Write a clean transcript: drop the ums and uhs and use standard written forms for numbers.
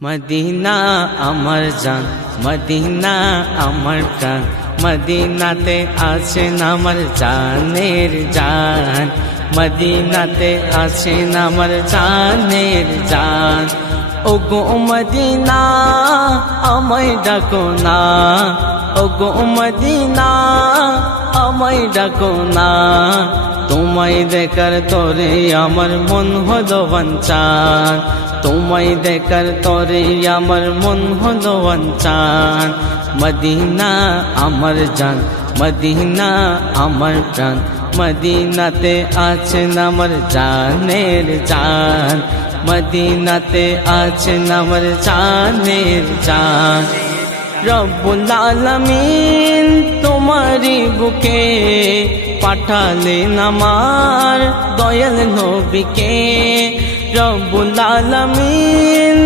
Medina আমার জান, Medina আমার প্রাণ, মদিনাতে আছেন আমার জানের জান, মদিনাতে আছেন আমার জানের জান। ওগো মদিনা আমায় ডাকো না, ওগো মদিনা আমায় ডাকো না, তোমায় দেখার তরে আমার মন হলো বাঞ্ছান, তোমায় দেখার তরে আমার মন হলো বাঞ্ছান। মদিনা আমার জান, মদিনা আমার প্রাণ, মদিনাতে আছেন আমার জানের জান, মদিনাতে আছেন আমার জানের জান। রব্বুল আলামিন তোমারি বুকে পাঠালেন আমার দয়াল নবীকে, রব্বুল আলামিন